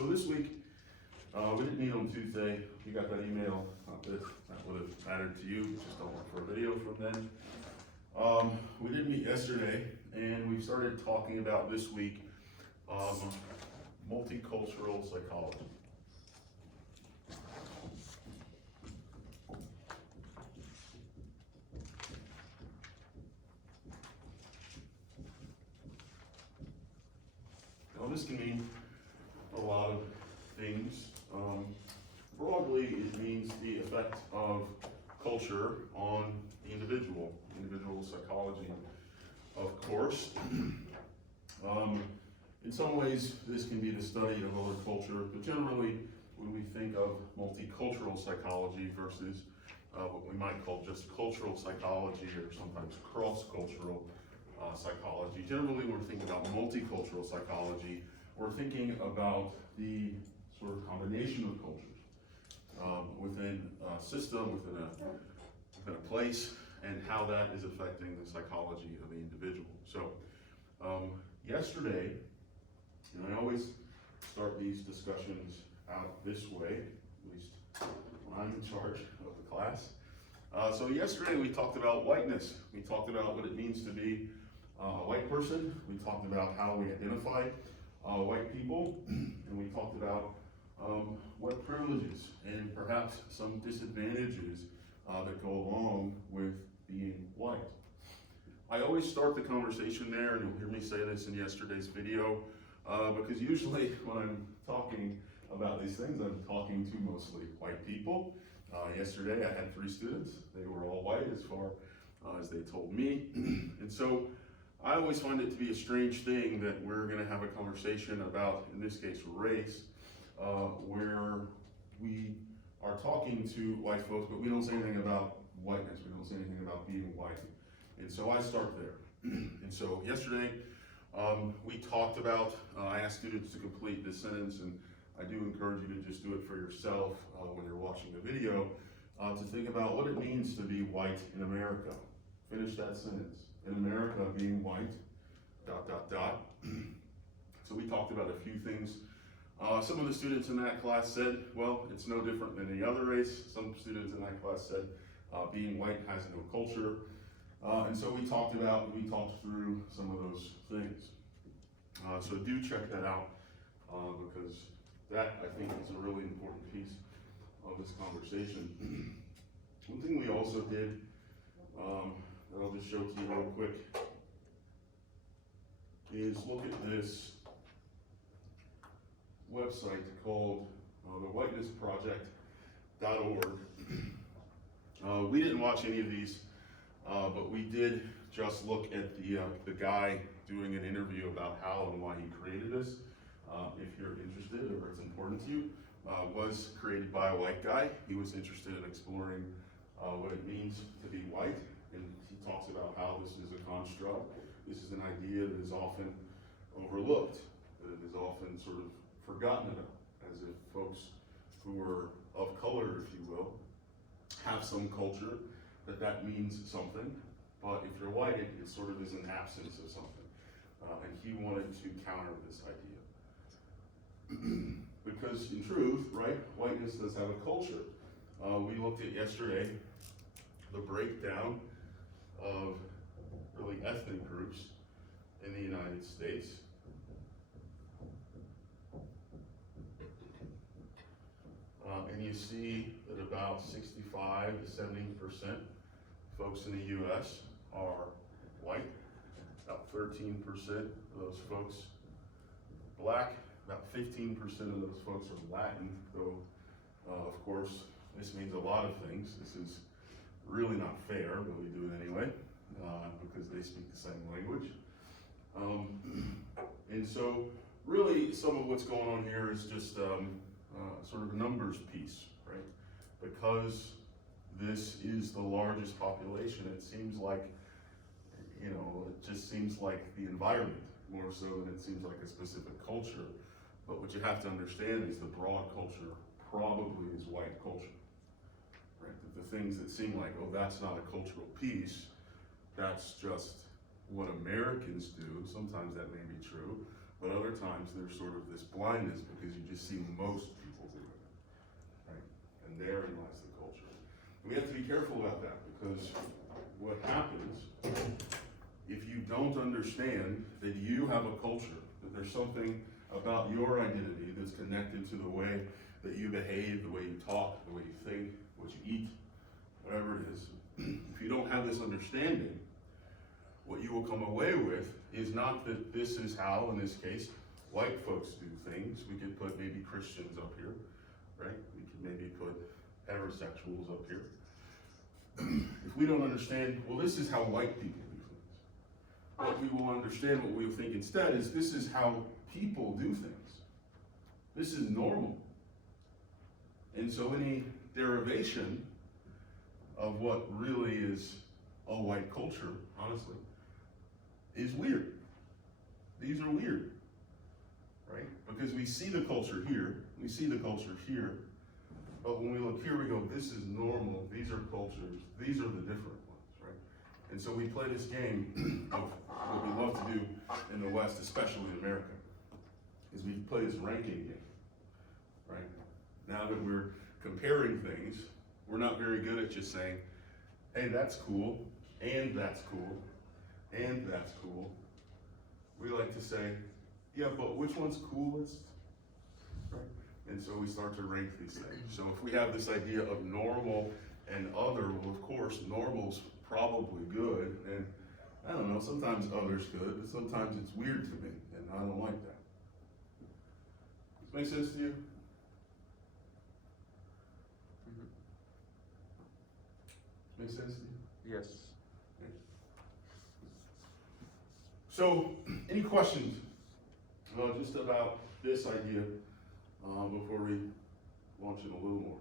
So this week, we didn't meet on Tuesday. You got that email. Not that that would have mattered to you. Just don't look for a video from then. We did meet yesterday, and we started talking about this week multicultural psychology. Now this can mean a lot of things. Broadly, it means the effect of culture on the individual psychology, of course. In some ways, this can be the study of other culture, but generally, when we think of multicultural psychology versus what we might call just cultural psychology or sometimes cross-cultural psychology, generally we're thinking about multicultural psychology. We're thinking about the sort of combination of cultures within a system, within a place, and how that is affecting the psychology of the individual. So yesterday, and I always start these discussions out this way, at least when I'm in charge of the class. So yesterday we talked about whiteness. We talked about what it means to be a white person. We talked about how we identify white people, and we talked about what privileges and perhaps some disadvantages that go along with being white. I always start the conversation there, and you'll hear me say this in yesterday's video, because usually when I'm talking about these things, I'm talking to mostly white people. Yesterday I had 3 students. They were all white as far as they told me. And so I always find it to be a strange thing that we're going to have a conversation about, in this case, race, where we are talking to white folks, but we don't say anything about whiteness. We don't say anything about being white. And so I start there. And so yesterday, we talked about, I asked students to complete this sentence, and I do encourage you to just do it for yourself when you're watching the video, to think about what it means to be white in America. Finish that sentence. In America, being white, ... So we talked about a few things. Some of the students in that class said, well, it's no different than any other race. Some students in that class said, being white has no culture. And so we talked through some of those things. So do check that out, because that, I think, is a really important piece of this conversation. One thing we also did, that I'll just show to you real quick, is look at this website called thewhitenessproject.org. We didn't watch any of these, but we did just look at the guy doing an interview about how and why he created this. If you're interested or it's important to you, was created by a white guy. He was interested in exploring what it means to be white, and he talks about how this is a construct. This is an idea that is often overlooked, that is often sort of forgotten about, as if folks who are of color, if you will, have some culture, that means something, but if you're white, it sort of is an absence of something. And he wanted to counter this idea. Because in truth, right, whiteness does have a culture. We looked at yesterday the breakdown of really ethnic groups in the United States. And you see that about 65 to 70% folks in the U.S. are white, about 13% of those folks black, about 15% of those folks are Latin, though of course this means a lot of things. This is really not fair, but we do it anyway, because they speak the same language. And so really some of what's going on here is just sort of a numbers piece, right? Because this is the largest population, it seems like, it just seems like the environment more so than it seems like a specific culture. But what you have to understand is the broad culture probably is white culture, right? The things that seem like, oh, that's not a cultural piece, that's just what Americans do. Sometimes that may be true, But other times there's sort of this blindness because you just see most people doing it, right? And therein lies the culture. We have to be careful about that because what happens if you don't understand that you have a culture, that there's something about your identity that's connected to the way that you behave, the way you talk, the way you think, what you eat, whatever it is. If you don't have this understanding, what you will come away with is not that this is how, in this case, white folks do things. We could put maybe Christians up here, right? We could maybe put heterosexuals up here. If we don't understand, well, this is how white people do things. What we will understand, what we will think instead is this is how people do things. This is normal. And so any derivation of what really is a white culture, honestly, is weird. These are weird, right? Because we see the culture here, we see the culture here, but when we look here, we go, this is normal, these are cultures, these are the different ones, right? And so we play this game of what we love to do in the West, especially in America, is we play this ranking game, right? Now that we're comparing things, we're not very good at just saying, hey, that's cool, and that's cool, and that's cool. We like to say, yeah, but which one's coolest? Right? And so we start to rank these things. So if we have this idea of normal and other, well, of course, normal's probably good, and I don't know, sometimes other's good, but sometimes it's weird to me, and I don't like that. Does this make sense to you? Make sense to you? Yes. So, any questions just about this idea before we launch it a little more?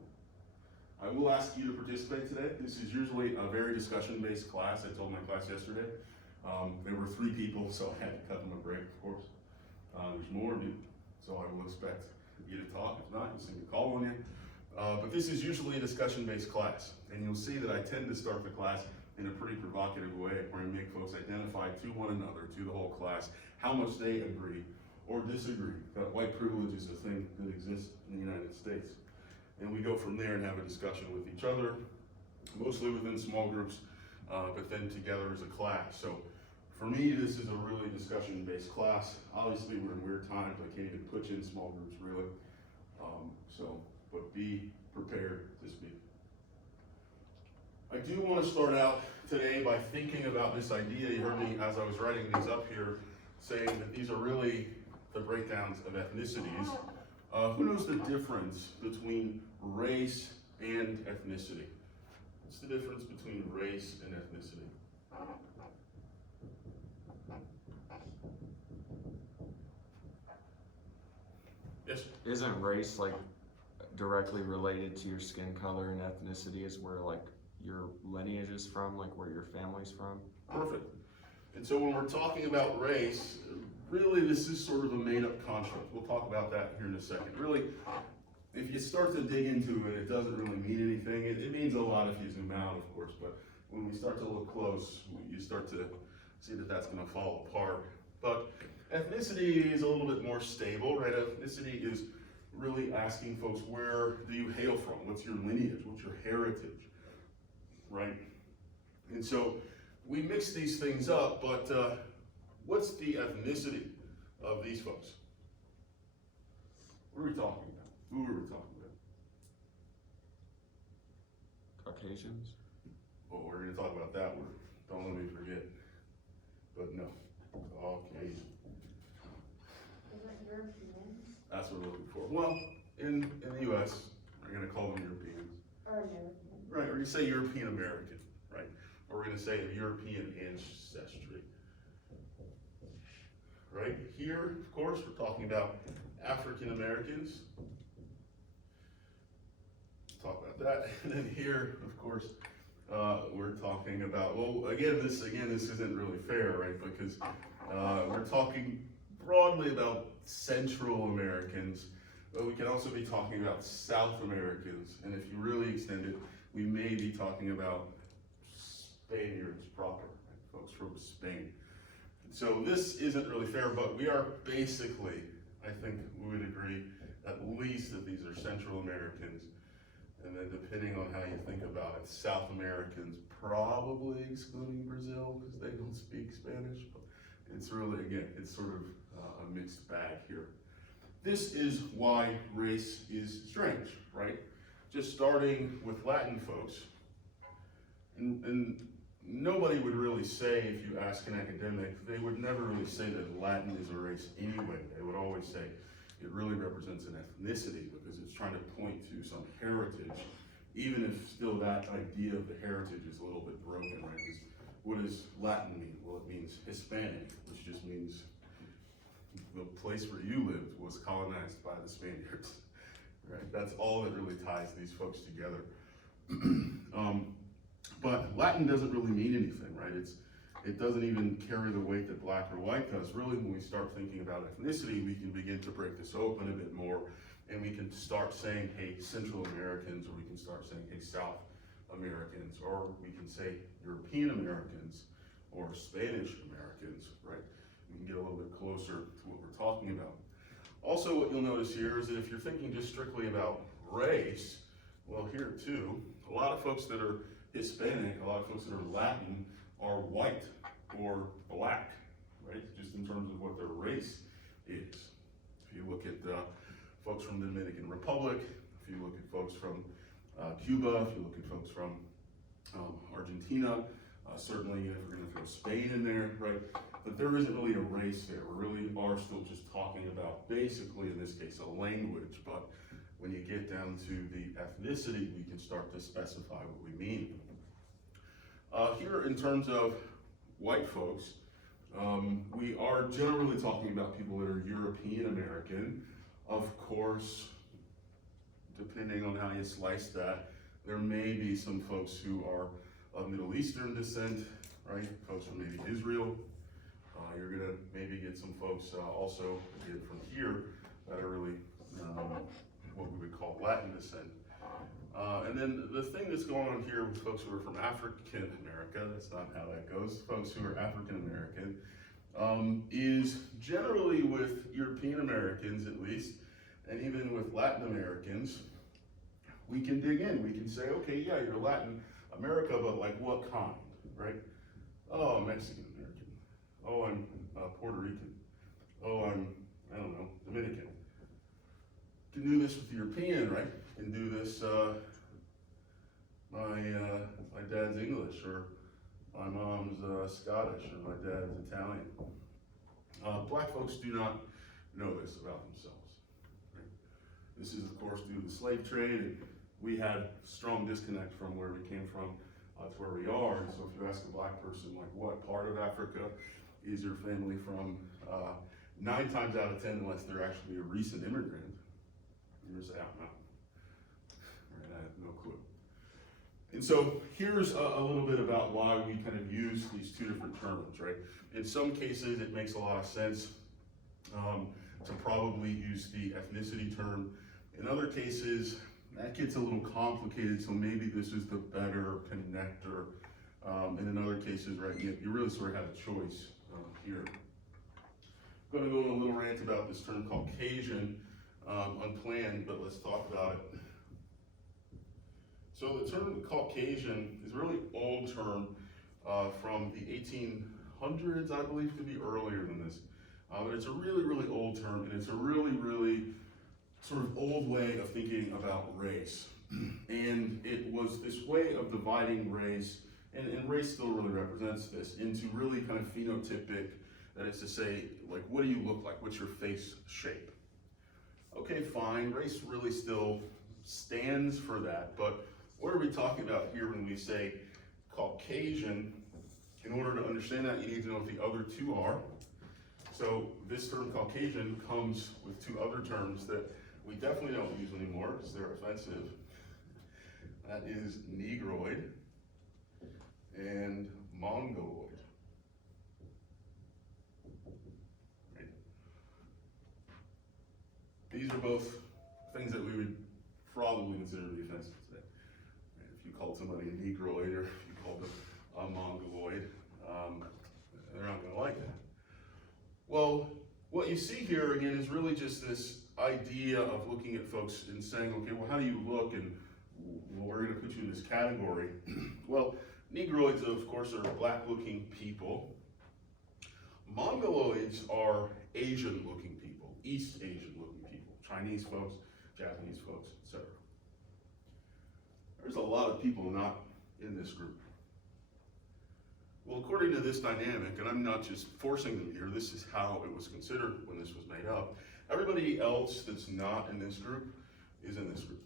I will ask you to participate today. This is usually a very discussion-based class. I told my class yesterday. There were 3 people, so I had to cut them a break, of course. There's more of you, so I will expect you to talk. If not, you'll see me call on you. But this is usually a discussion-based class, and you'll see that I tend to start the class in a pretty provocative way, where I make folks identify to one another, to the whole class, how much they agree or disagree that white privilege is a thing that exists in the United States. And we go from there and have a discussion with each other, mostly within small groups, but then together as a class. So for me, this is a really discussion-based class. Obviously, we're in weird times. I can't even put you in small groups, really. But be prepared to speak. I do want to start out today by thinking about this idea. You heard me as I was writing these up here saying that these are really the breakdowns of ethnicities. Who knows the difference between race and ethnicity? What's the difference between race and ethnicity? Yes? Isn't race like directly related to your skin color, and ethnicity is where like your lineage is from, like where your family's from? Perfect. And so when we're talking about race, really this is sort of a made-up construct. We'll talk about that here in a second. Really, if you start to dig into it, it doesn't really mean anything. It means a lot if you zoom out, of course, but when we start to look close, you start to see that that's going to fall apart. But ethnicity is a little bit more stable, right? Ethnicity is really asking folks, where do you hail from? What's your lineage? What's your heritage, right? And so we mix these things up, but what's the ethnicity of these folks? What are we talking about? Who are we talking about? Caucasians? Well, we're going to talk about that word. Don't let me forget. But no, Caucasian. Europeans? That's what we're looking for. Well, in the U.S., we're going to call them Europeans. Or Americans. Right, we're going to say European American, right? Or we're going to say of European ancestry. Right? Here, of course, we're talking about African Americans. Talk about that. And then here, of course, we're talking about, well, again, this isn't really fair, right? Because we're talking broadly about Central Americans, but we can also be talking about South Americans. And if you really extend it, we may be talking about Spaniards proper, right? Folks from Spain. So this isn't really fair, but we are basically, I think we would agree, at least that these are Central Americans. And then depending on how you think about it, South Americans, probably excluding Brazil because they don't speak Spanish. But it's really, again, it's sort of a mixed bag here. This is why race is strange, right? Just starting with Latin folks, and nobody would really say, if you ask an academic, they would never really say that Latin is a race anyway. They would always say it really represents an ethnicity because it's trying to point to some heritage, even if still that idea of the heritage is a little bit broken, right? Because what does Latin mean? Well, it means Hispanic, which just means the place where you lived was colonized by the Spaniards, right? That's all that really ties these folks together. But Latin doesn't really mean anything, right? It doesn't even carry the weight that black or white does. Really, when we start thinking about ethnicity, we can begin to break this open a bit more, and we can start saying, hey, Central Americans, or we can start saying, hey, South Americans, or we can say European Americans, or Spanish Americans, right? We can get a little bit closer to what we're talking about. Also, what you'll notice here is that if you're thinking just strictly about race, well, here too, a lot of folks that are Hispanic, a lot of folks that are Latin are white or black, right? Just in terms of what their race is. If you look at folks from the Dominican Republic, if you look at folks from Cuba, if you look at folks from Argentina, certainly if we're gonna throw Spain in there, right? But there isn't really a race there. We really are still just talking about basically, in this case, a language, but when you get down to the ethnicity, we can start to specify what we mean. Here, in terms of white folks, we are generally talking about people that are European American. Of course, depending on how you slice that, there may be some folks who are of Middle Eastern descent, right? Folks from maybe Israel. You're gonna maybe get some folks also again from here that are really what we would call Latin descent. And then the thing that's going on here with folks who are from African America, that's not how that goes, folks who are African American, is generally with European Americans at least, and even with Latin Americans, we can dig in. We can say, okay, yeah, you're Latin America, but like what kind, right? Oh, I'm Mexican American. Oh, I'm Puerto Rican. Oh, I don't know, Dominican. You can do this with European, right? You can do this, my dad's English, or my mom's Scottish, or my dad's Italian. Black folks do not know this about themselves. Right? This is, of course, due to the slave trade, and we had strong disconnect from where we came from to where we are. And so if you ask a black person, like, what part of Africa is your family from? 9 times out of 10, unless they're actually a recent immigrant, you're gonna say, I don't know. Right, I have no clue. And so here's a little bit about why we kind of use these two different terms, right? In some cases, it makes a lot of sense to probably use the ethnicity term. In other cases, that gets a little complicated, so maybe this is the better connector. And in other cases, right, you really sort of have a choice here. I'm gonna go on a little rant about this term Caucasian, unplanned, but let's talk about it. So the term Caucasian is a really old term from the 1800s, I believe, to be earlier than this. But it's a really, really old term, and it's a really, really sort of old way of thinking about race. And it was this way of dividing race, and race still really represents this, into really kind of phenotypic, that is to say, like, what do you look like? What's your face shape? Okay, fine, race really still stands for that, but what are we talking about here when we say Caucasian? In order to understand that, you need to know what the other two are. So this term Caucasian comes with 2 other terms that we definitely don't use anymore because they're offensive. That is Negroid and Mongoloid. Right. These are both things that we would probably consider to be offensive today. Right. If you called somebody a Negroid or if you called them a Mongoloid, they're not going to like that. what you see here again is really just this idea of looking at folks and saying, okay, well, how do you look, and well, we're going to put you in this category. Well, Negroids, of course, are black-looking people. Mongoloids are Asian-looking people, East Asian-looking people, Chinese folks, Japanese folks, etc. There's a lot of people not in this group. Well, according to this dynamic, and I'm not just forcing them here, this is how it was considered when this was made up. Everybody else that's not in this group is in this group.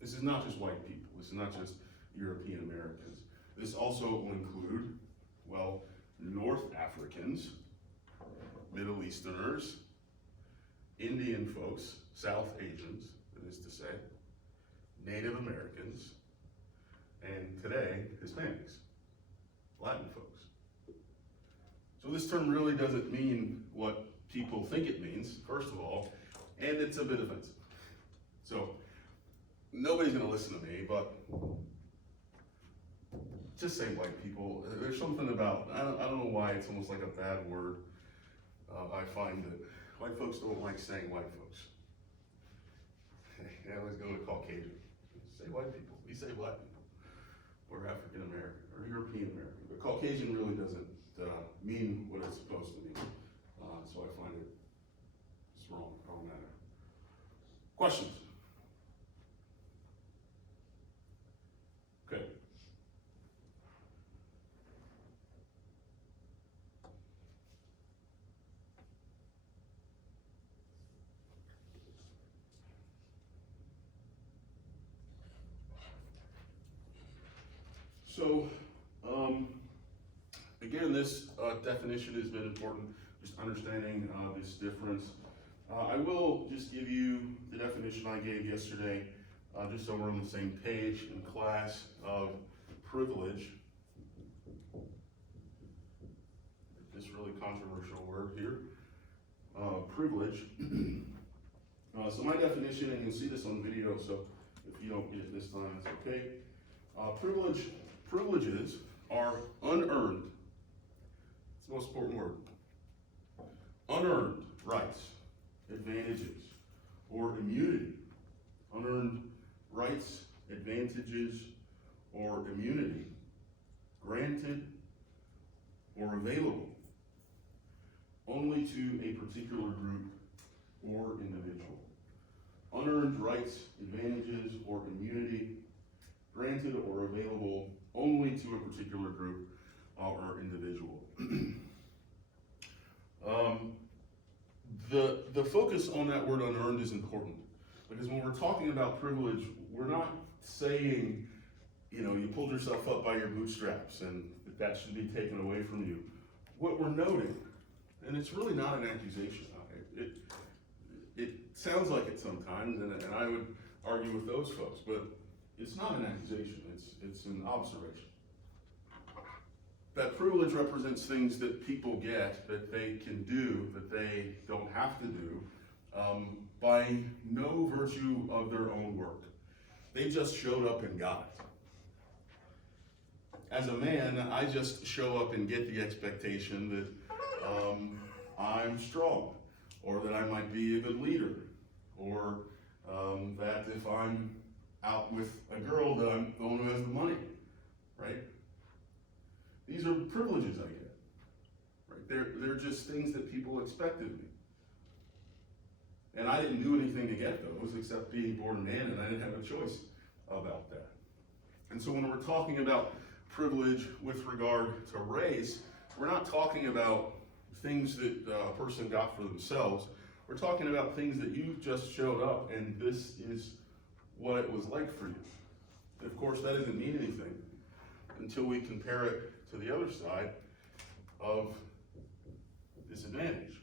This is not just white people. This is not just European Americans. This also will include, well, North Africans, Middle Easterners, Indian folks, South Asians, that is to say, Native Americans, and today, Hispanics, Latin folks. So this term really doesn't mean what people think it means, first of all, and it's a bit offensive. So nobody's gonna listen to me, but just say white people. There's something about, I don't know why it's almost like a bad word. I find that white folks don't like saying white folks. They always go to Caucasian. Say white people, we say black people, or African American, or European American. But Caucasian really doesn't mean what it's supposed to mean. So I find it's wrong matter. Questions? Okay. So, again, this definition has been important, just understanding this difference. I will just give you the definition I gave yesterday, just so we're on the same page in class, of privilege. This really controversial word here. Privilege. So my definition, and you'll see this on video, so if you don't get it this time, it's okay. Privileges are unearned. It's the most important word. Unearned rights, advantages, or immunity. Unearned rights, advantages, or immunity granted or available only to a particular group or individual. Unearned rights, advantages, or immunity granted or available only to a particular group or individual. The focus on that word unearned is important, because when we're talking about privilege, we're not saying, you pulled yourself up by your bootstraps and that should be taken away from you. What we're noting, and it's really not an accusation, it sounds like it sometimes, and I would argue with those folks, but it's not an accusation, it's an observation. That privilege represents things that people get, that they can do, that they don't have to do, by no virtue of their own work. They just showed up and got it. As a man, I just show up and get the expectation that I'm strong, or that I might be a good leader, or that if I'm out with a girl that I'm the one who has the money, right? These are privileges I get, right? They're just things that people expected of me. And I didn't do anything to get those except being born a man, and I didn't have a choice about that. And so when we're talking about privilege with regard to race, we're not talking about things that a person got for themselves. We're talking about things that you just showed up, and this is what it was like for you. And of course, that doesn't mean anything until we compare it to the other side of disadvantage.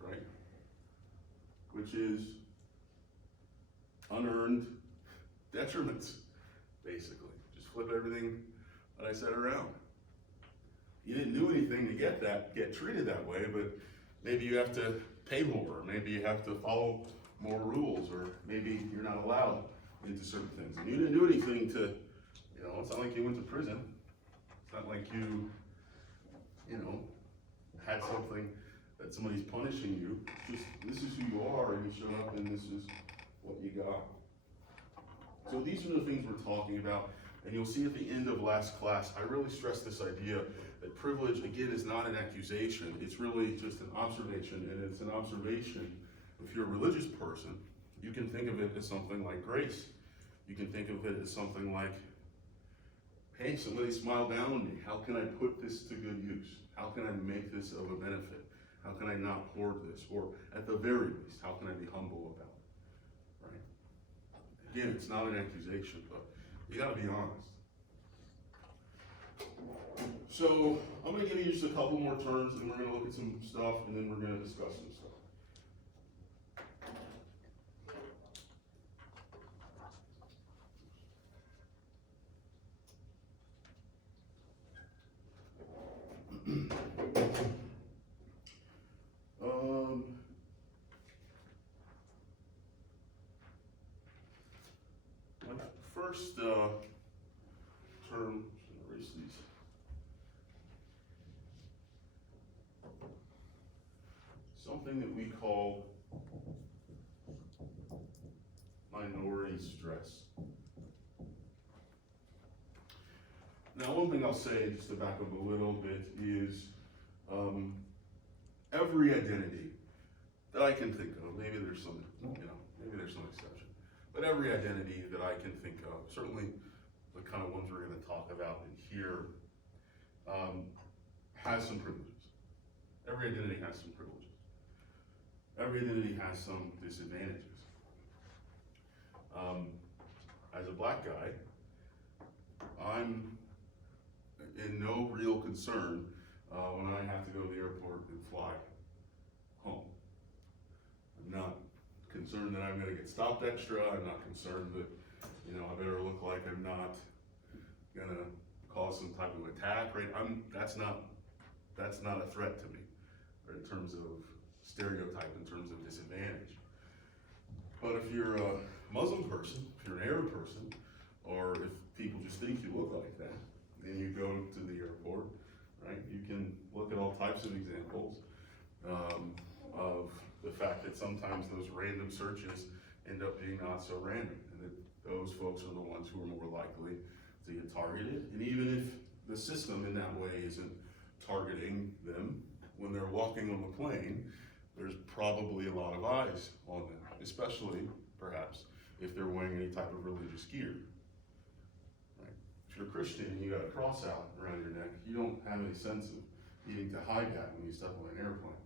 Right? Which is unearned detriments, basically. Just flip everything that I said around. You didn't do anything to get treated that way, but maybe you have to pay more, or maybe you have to follow more rules, or maybe you're not allowed into certain things. And you didn't do anything to, it's not like you went to prison. Not like you know, had something that somebody's punishing you. Just, this is who you are, and you showed up, and this is what you got. So these are the things we're talking about, and you'll see at the end of last class, I really stressed this idea that privilege, again, is not an accusation. It's really just an observation, and it's an observation. If you're a religious person, you can think of it as something like grace. You can think of it as something like, hey, somebody smiled down on me. How can I put this to good use? How can I make this of a benefit? How can I not hoard this? Or at the very least, how can I be humble about it, right? Again, it's not an accusation, but you gotta be honest. So I'm gonna give you just a couple more terms, and we're gonna look at some stuff, and then we're gonna discuss some stuff. My first term, I'm gonna erase these. Something that we call minority stress. Now, one thing I'll say, just to back up a little bit, is every identity that I can think of, maybe there's some, maybe there's some exception, but every identity that I can think of, certainly the kind of ones we're going to talk about in here, has some privileges. Every identity has some privileges. Every identity has some disadvantages. As a black guy, I'm in no real concern when I have to go to the airport and fly home. I'm not concerned that I'm gonna get stopped extra. I'm not concerned that, I better look like I'm not gonna cause some type of attack, right? That's not a threat to me, right, in terms of stereotype, in terms of disadvantage. But if you're a Muslim person, if you're an Arab person, or if people just think you look like that, and you go to the airport, right, you can look at all types of examples of the fact that sometimes those random searches end up being not so random, and that those folks are the ones who are more likely to get targeted. And even if the system in that way isn't targeting them, when they're walking on the plane, there's probably a lot of eyes on them, especially, perhaps, if they're wearing any type of religious gear. Right? If you're a Christian and you got a cross out around your neck, you don't have any sense of needing to hide that when you step on an airplane.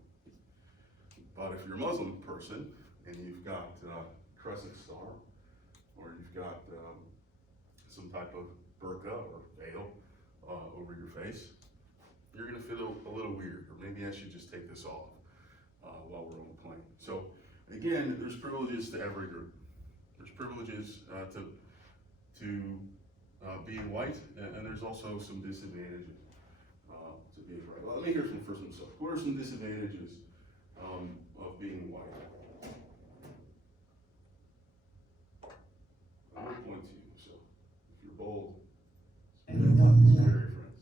But if you're a Muslim person and you've got a crescent star, or you've got some type of burqa or veil over your face, you're gonna feel a little weird, or maybe I should just take this off while we're on the plane. So again, there's privileges to every group. There's privileges to being white, and there's also some disadvantages to being white. Well, let me hear from first one. So, what are some disadvantages of being white? I'm going to point to you. So, if you're bold, spare your friends.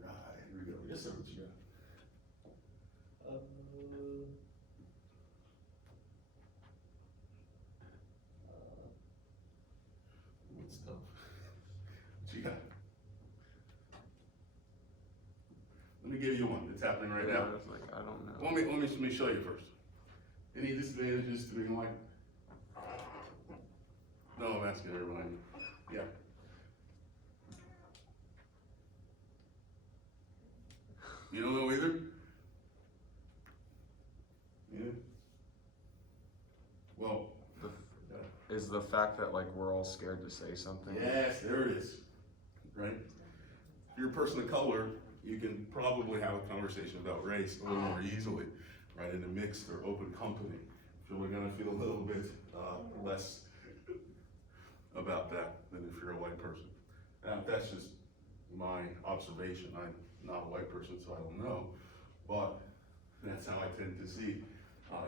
Right, here we go. Yes, sir. What you got? It's tough. What you got? Let me give you one that's happening right now. I was like, I don't know. Let me show you first. Any disadvantages to being white? No, I'm asking everybody. Yeah. You don't know either? Yeah. Well, Is the fact that like we're all scared to say something? yes, there it is. Right? If you're a person of color, you can probably have a conversation about race a little more easily, right? In a mixed or open company. We're gonna feel a little bit less about that than if you're a white person. Now, that's just my observation. I'm not a white person, so I don't know, but that's how I tend to see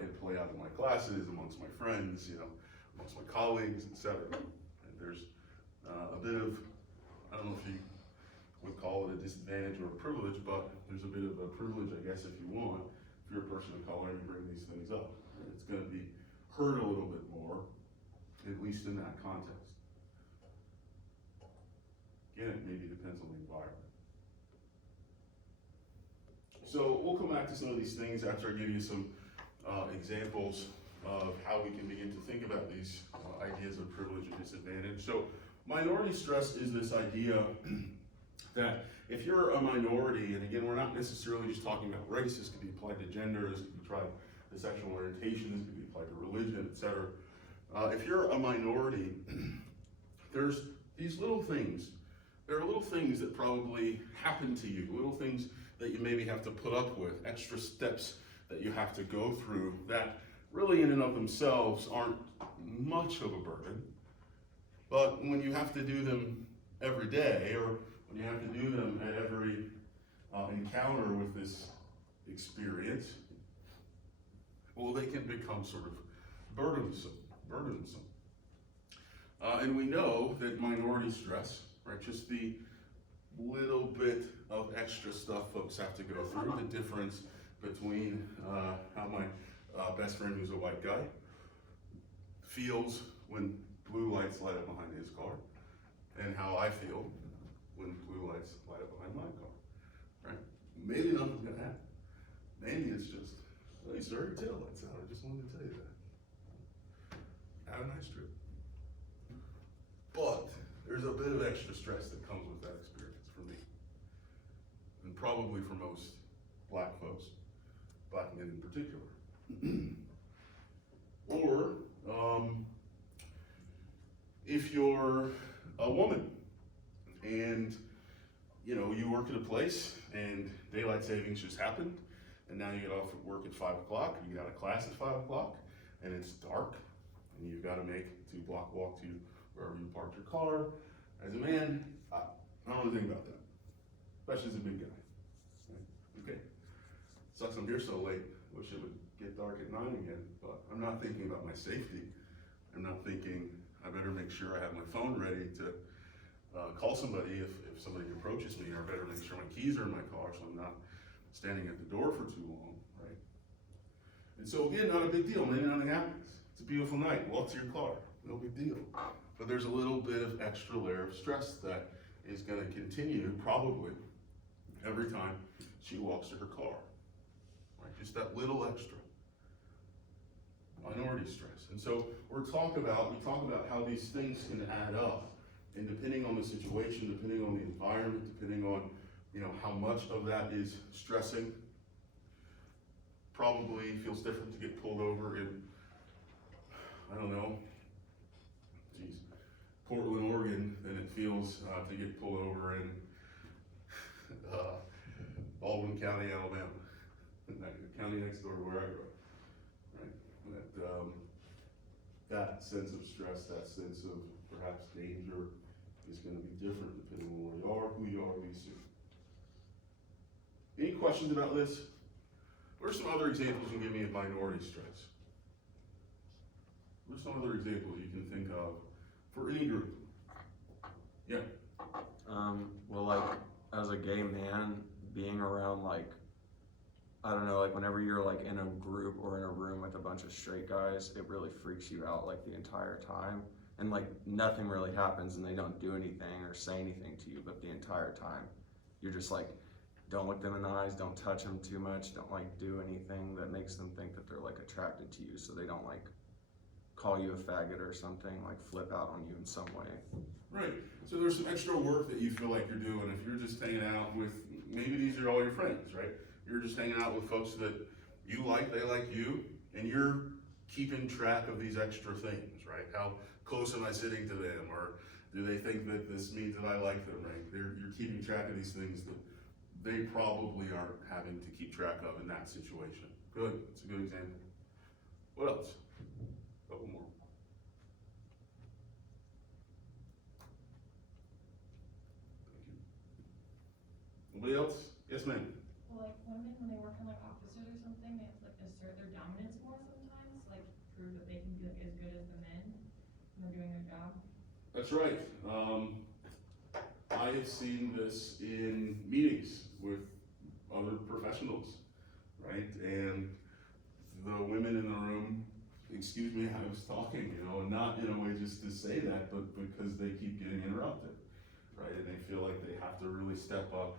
it play out in my classes, amongst my friends, amongst my colleagues, etc. And There's a bit of, I don't know if you would call it a disadvantage or a privilege, but there's a bit of a privilege, I guess, if you want, if you're a person of color and you bring these things up. It's gonna be heard a little bit more, at least in that context. Again, it maybe depends on the environment. So we'll come back to some of these things after I give you some examples of how we can begin to think about these ideas of privilege and disadvantage. So minority stress is this idea that if you're a minority, and again, we're not necessarily just talking about race, this could be applied to gender, this could be applied to sexual orientation, this could be applied to religion, etc. If you're a minority, there's these little things. There are little things that probably happen to you, little things that you maybe have to put up with, extra steps that you have to go through that really in and of themselves aren't much of a burden. But when you have to do them every day, or when you have to do them at every encounter with this experience, well, they can become sort of burdensome. And we know that minority stress, right, just the little bit of extra stuff folks have to go through, the difference between how my best friend who's a white guy feels when blue lights light up behind his car, and how I feel when blue lights light up behind my car, right? Maybe nothing's gonna happen. Maybe it's just, well, you started your tail lights out, I just wanted to tell you that. Have a nice trip. But there's a bit of extra stress that comes with that experience for me. And probably for most black folks, black men in particular. Or, if you're a woman and you work at a place and daylight savings just happened, and now you get off at work at 5 o'clock, you got a class at 5 o'clock, and it's dark, and you've got to make a 2-block walk to wherever you parked your car. As a man, I don't know anything about that, especially as a big guy. Okay, sucks I'm here so late. Wish it would get dark at 9 again, but I'm not thinking about my safety. I'm not thinking I better make sure I have my phone ready to call somebody if somebody approaches me, or better make sure my keys are in my car so I'm not standing at the door for too long, right? And so again, not a big deal, maybe nothing happens. It's a beautiful night, walk to your car, no big deal. But there's a little bit of extra layer of stress that is gonna continue probably every time she walks to her car, right? Just that little extra minority stress. And so we talk about how these things can add up, and depending on the situation, depending on the environment, depending on how much of that is stressing, probably feels different to get pulled over in, I don't know, Portland, Oregon, than it feels to get pulled over in Baldwin County, Alabama, the county next door to where I grew up, right? That sense of stress, that sense of perhaps danger is going to be different depending on where you are, who you are, who you see. Any questions about this? What are some other examples you can give me of minority stress? What are some other examples you can think of for any group? Yeah. Well, like, as a gay man, being around, like, I don't know, like, whenever you're, like, in a group or in a room with a bunch of straight guys, it really freaks you out, like, the entire time. And, like, nothing really happens, and they don't do anything or say anything to you, but the entire time, you're just, like, don't look them in the eyes, don't touch them too much, don't, like, do anything that makes them think that they're, like, attracted to you, so they don't, like, call you a faggot or something, like, flip out on you in some way. Right, so there's some extra work that you feel like you're doing if you're just hanging out with, maybe these are all your friends, right? You're just hanging out with folks that you like, they like you, and you're keeping track of these extra things, right? How close am I sitting to them, or do they think that this means that I like them, right? You're keeping track of these things that they probably aren't having to keep track of in that situation. Good, that's a good example. What else? A couple more. Thank you. Nobody else? Yes, ma'am. Well, like women, when they work in like offices or something, they have to like assert their dominance more sometimes, like prove that they can be like as good as the men when they're doing their job. That's right. I have seen this in meetings with other professionals, right? And the women in the room, excuse me, I was talking, and not in a way just to say that, but because they keep getting interrupted, right? And they feel like they have to really step up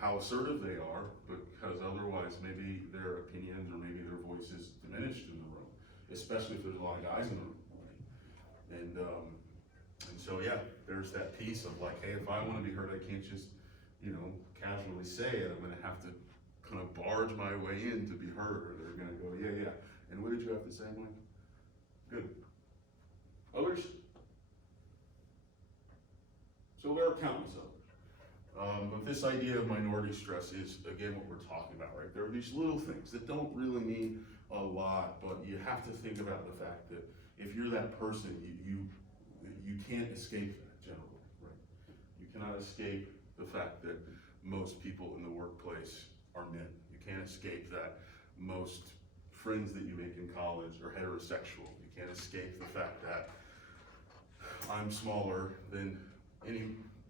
how assertive they are, because otherwise maybe their opinions or maybe their voice is diminished in the room, especially if there's a lot of guys in the room, right? And so, yeah, there's that piece of like, hey, if I want to be heard, I can't just, casually say it. I'm going to have to kind of barge my way in to be heard, or they're going to go, yeah. And what did you have to say, Mike? Good. Others? So there are countless others. But this idea of minority stress is, again, what we're talking about, right? There are these little things that don't really mean a lot, but you have to think about the fact that if you're that person, you can't escape that generally, right? You cannot escape the fact that most people in the workplace are men. You can't escape that most friends that you make in college are heterosexual. You can't escape the fact that I'm smaller than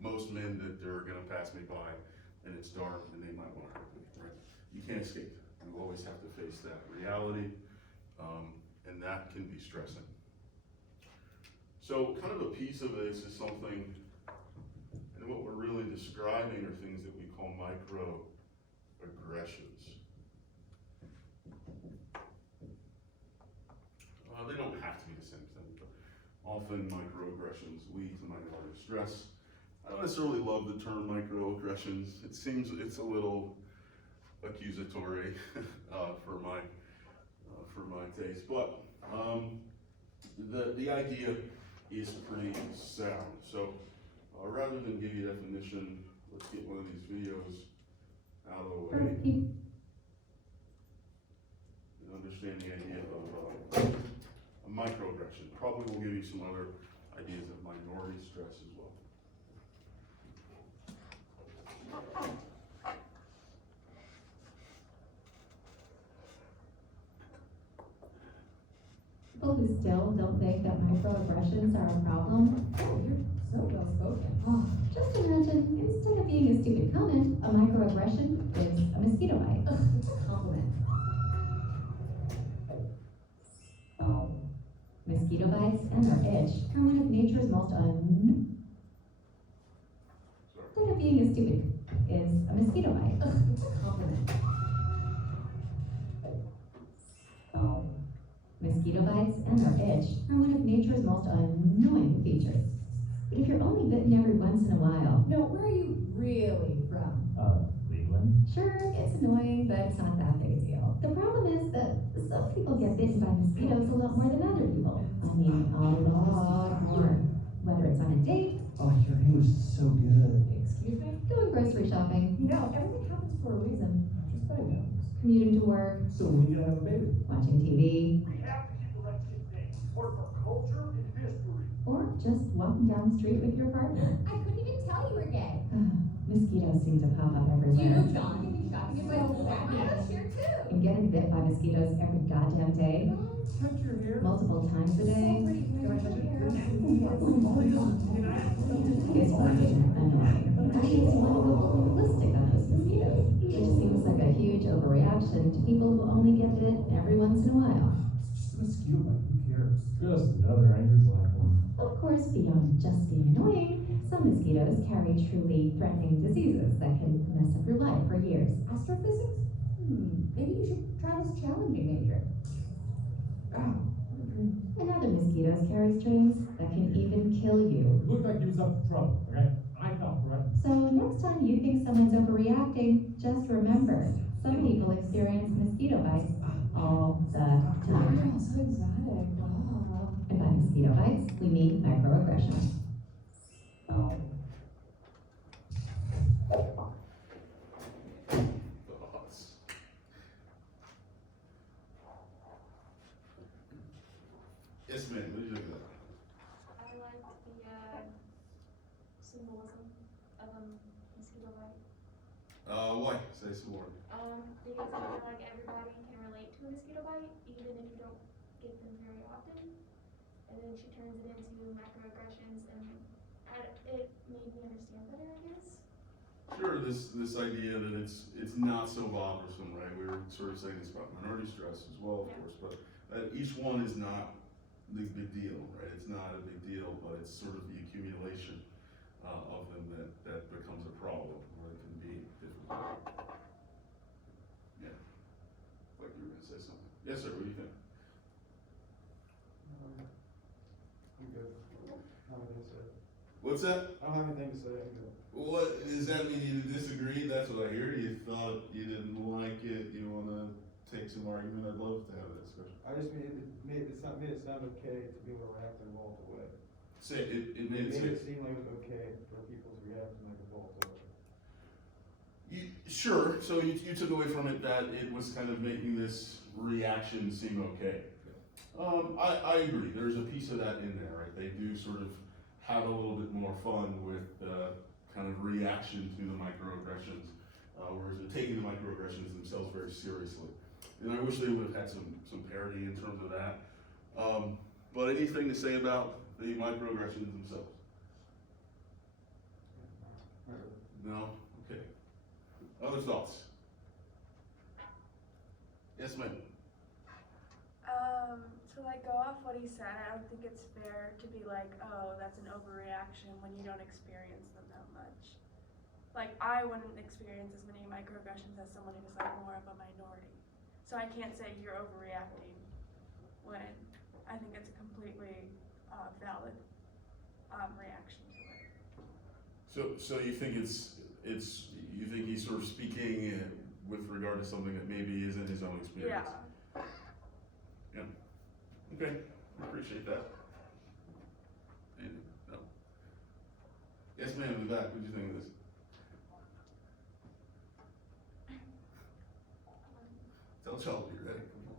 most men that are gonna pass me by, and it's dark and they might wanna hurt me, right? You can't escape that. You always have to face that reality, and that can be stressing. So kind of a piece of this is something, and what we're really describing are things that we call microaggressions. They don't have to be the same thing, but often microaggressions lead to minority stress. I don't necessarily love the term microaggressions. It seems it's a little accusatory for my taste, but the idea is pretty sound. So rather than give you a definition, let's get one of these videos out of the way and understand the idea of a microaggression. Probably will give you some other ideas of minority stress as well. People who still don't think that microaggressions are a problem. Oh, you're so well spoken. Oh, just imagine, instead of being a stupid comment, a microaggression is a mosquito bite. Ugh, it's a compliment. Mosquito bites and their itch are one of nature's most Instead of being a stupid is a mosquito bite. Ugh, it's a compliment. Mosquito bites and their itch are one of nature's most annoying features. But if you're only bitten every once in a while, No, where are you really from? Cleveland. sure, it's annoying, but it's not that big a deal. The problem is that some people get bitten by mosquitoes a lot more than other people. I mean, a lot more. Whether it's on a date, Oh, your English is so good. Excuse me? going grocery shopping, Everything happens for a reason. Just by now. commuting to work, So when you gonna have a baby? watching TV, We have to keep electing things for culture and history. or just walking down the street with your partner. I couldn't even tell you were gay. Mosquitoes seem to pop up Do you everywhere. know John can be shopping at my local back? I was here too. And getting bit by mosquitoes every goddamn day, Touch your hair. multiple times a day, Can I touch it? is fucking annoying. That makes you want to go ballistic on those mosquitoes, which seems like a huge overreaction to people who only get bit every once in a while. It's just a mosquito bite, who cares? Just another angry black one. Of course, beyond just being annoying, some mosquitoes carry truly threatening diseases that can mess up your life for years. Astrophysics? Maybe you should try this challenging major. Ow. And other mosquitoes carry strains that can even kill you. Looked like he was up for trouble, okay? I felt threatened. So next time you think someone's overreacting, just remember, some people experience mosquito bites all the time. Oh, so exotic. Wow. And by mosquito bites, we mean microaggressions. Thoughts? Yes, ma'am, what did you think of that? I like the, symbolism of a mosquito bite. Why? Say some more. Because I feel like everybody can relate to a mosquito bite, even if you don't get them very often. and then she turns it into microaggressions, and it made me understand better, I guess. Sure, this idea that it's not so bothersome, right? We were sort of saying this about minority stress as well, of Yeah. course, but each one is not the big deal, right? It's not a big deal, but it's sort of the accumulation of them that becomes a problem, or it can be difficult. Yeah, like you were gonna say something. Yes, sir, what do you think? I'm good. I don't have anything to say. What's that? I don't have anything to say. I'm good. What, does that mean you disagreed? That's what I hear. You thought you didn't like it, you wanna take some argument? I'd love to have that discussion. I just made it sound okay to be able to react in a volatile way. Say, it It made made it it seem like it was okay for people to react in like a volatile way. Sure, so you took away from it that it was kind of making this reaction seem okay. I agree, there's a piece of that in there, right? They do sort of have a little bit more fun with kind of reaction to the microaggressions, whereas they're taking the microaggressions themselves very seriously. And I wish they would have had some parity in terms of that. But anything to say about the microaggressions themselves? No? Okay. Other thoughts? Yes, ma'am. To like go off what he said, I don't think it's fair to be like, oh, that's an overreaction when you don't experience them that much. Like, I wouldn't experience as many microaggressions as someone who's like more of a minority. So I can't say you're overreacting when I think it's a completely valid reaction to it. So you think you think he's sort of speaking with regard to something that maybe isn't his own experience? Yeah. Okay, I appreciate that. And, no. Yes, ma'am, in the back, what do you think of this? Tell Charlie you're ready, come on.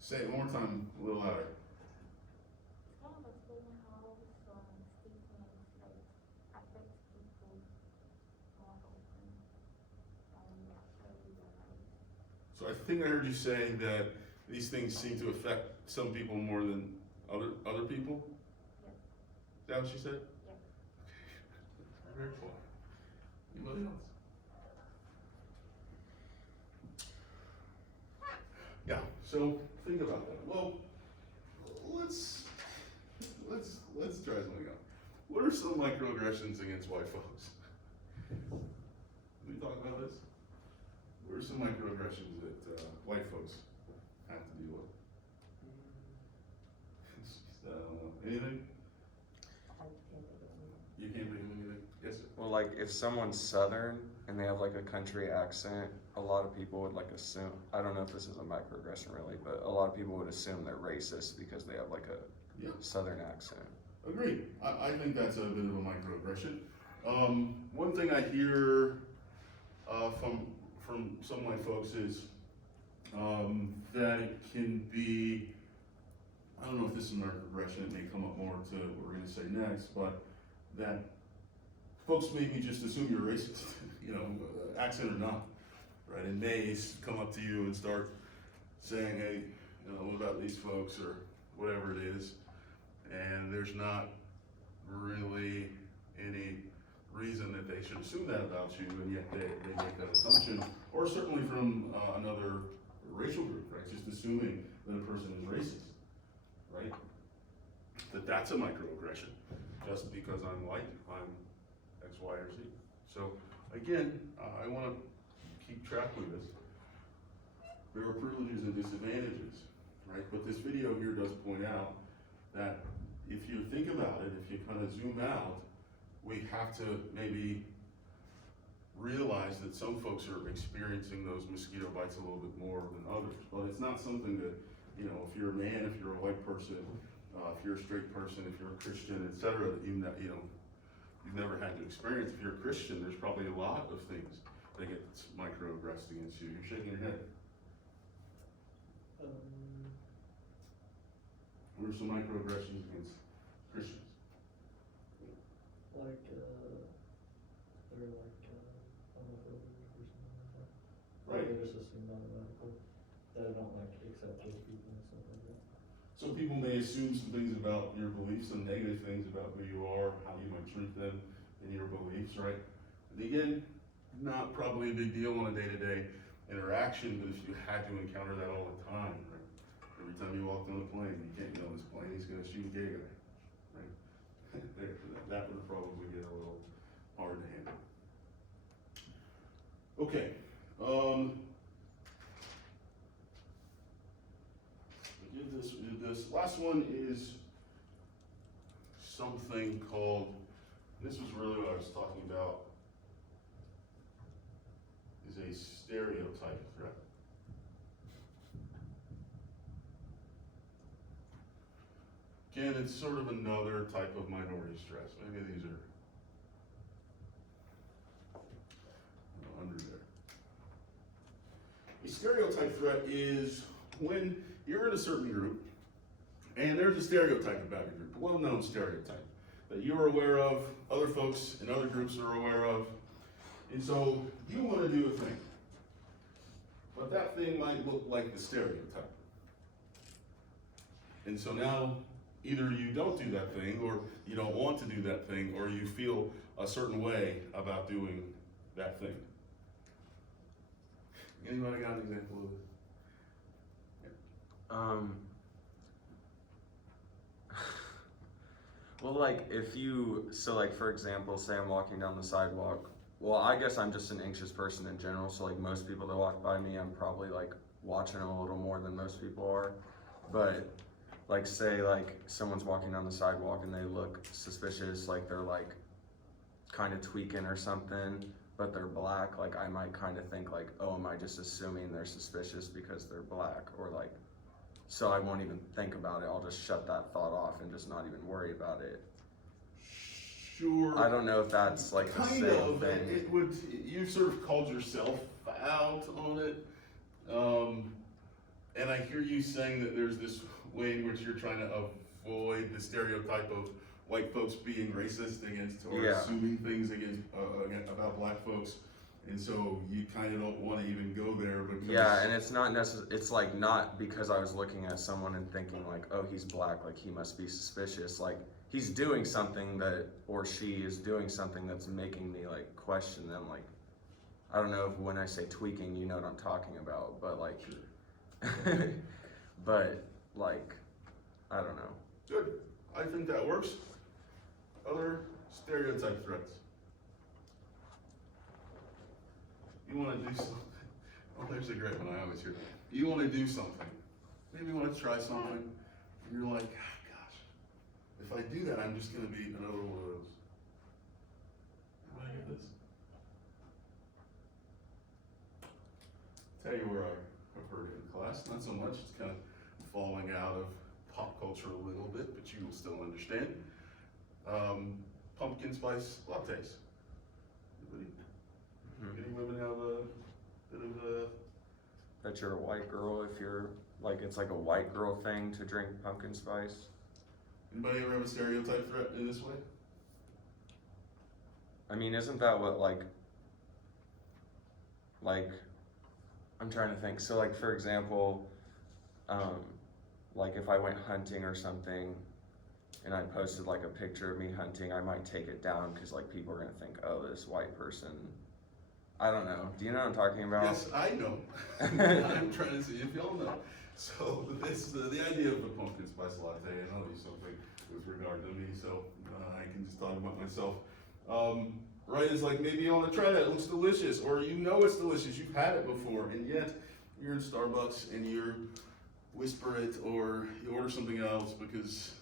Say it one more time, a little louder. It's kind of explaining how some statements like affect people more often than actually their lives. So I think I heard you saying that these things seem to affect some people more than other people? Yes. Is that what she said? Yes. Very cool. Anybody else? Yeah, so think about that. Well, let's try something out. What are some microaggressions against white folks? We talk about this? What are some microaggressions that white folks have to deal with? I don't know. Anything? You can't think of anything? Yes, sir. Well, like if someone's Southern and they have like a country accent, a lot of people would like assume, I don't know if this is a microaggression really, but a lot of people would assume they're racist because they have like a Yeah. Southern accent. Agreed. I think that's a bit of a microaggression. One thing I hear from some white folks is that it can be, I don't know if this is a microaggression, it may come up more to what we're gonna say next, but that folks maybe just assume you're racist, you know, accent or not, right? And may come up to you and start saying, hey, you know, what about these folks or whatever it is. And there's not really any reason that they should assume that about you, and yet they make that assumption, or certainly from another racial group, right? Just assuming that a person is racist, right? That's a microaggression. Just because I'm white, I'm X, Y, or Z. So again, I want to keep track of this. There are privileges and disadvantages, right? But this video here does point out that if you think about it, if you kind of zoom out, we have to maybe realize that some folks are experiencing those mosquito bites a little bit more than others. But it's not something that, you know, if you're a man, if you're a white person, if you're a straight person, if you're a Christian, etc., that you've never had to experience. If you're a Christian, there's probably a lot of things that get microaggressed against you. You're shaking your head. What are some microaggressions against Christians? Like, they're like, homophobic or something like that. Right. They just assume automatically that I don't like accept those people and stuff like that. So people may assume some things about your beliefs, some negative things about who you are, how you might treat them in your beliefs, right? And again, not probably a big deal on a day-to-day interaction, but if you had to encounter that all the time, right? Every time you walked on a plane, you can't get on this plane, he's gonna shoot a gay guy, right? There, that would probably get a little hard to handle. Okay, we did this. Last one is something called, this was really what I was talking about, is a stereotype threat. Again, it's sort of another type of minority stress. Maybe these are under there. A stereotype threat is when you're in a certain group and there's a stereotype about your group, a well-known stereotype that you're aware of, other folks in other groups are aware of, and so you want to do a thing, but that thing might look like the stereotype. And so now either you don't do that thing, or you don't want to do that thing, or you feel a certain way about doing that thing. Anybody got an example of it? Well, like, so like, for example, say I'm walking down the sidewalk. Well, I guess I'm just an anxious person in general, so like most people that walk by me, I'm probably like watching them a little more than most people are. But like, say like someone's walking down the sidewalk and they look suspicious, like they're like kind of tweaking or something, but they're black, like I might kind of think like, oh, am I just assuming they're suspicious because they're black? Or like, so I won't even think about it, I'll just shut that thought off and just not even worry about it. Sure. I don't know if that's like the kind same of thing. It would, you sort of called yourself out on it, and I hear you saying that there's this way in which you're trying to avoid the stereotype of white folks being racist against, or assuming things against about black folks, and so you kind of don't want to even go there because and it's not it's like not because I was looking at someone and thinking like, oh, he's black, like he must be suspicious, like he's doing something that, or she is doing something that's making me like question them, like I don't know if when I say tweaking, you know what I'm talking about, but like but like I don't know. Good. I think that works. Other stereotype threats. You want to do something. Oh, there's a great one I always hear. You want to do something. Maybe you want to try something. And you're like, gosh, if I do that, I'm just going to be another one of those. Anybody get this? Tell you where I've heard it in class. Not so much. It's kind of falling out of pop culture a little bit, but you will still understand. Pumpkin spice lattes. Any women have a bit of a... That you're a white girl if you're, like, it's like a white girl thing to drink pumpkin spice. Anybody ever have a stereotype threat in this way? I mean, isn't that what, like, I'm trying to think. So, like, for example, like if I went hunting or something and I posted like a picture of me hunting, I might take it down because like people are gonna think, oh, this white person, I don't know. Do you know what I'm talking about? Yes, I know. I'm trying to see if y'all know. So this, the idea of the pumpkin spice latte, and I'll do something with regard to me, so I can just talk about myself. Right, it's like maybe you want to try that, it looks delicious, or you know it's delicious, you've had it before, and yet you're in Starbucks and you whisper it, or you order something else because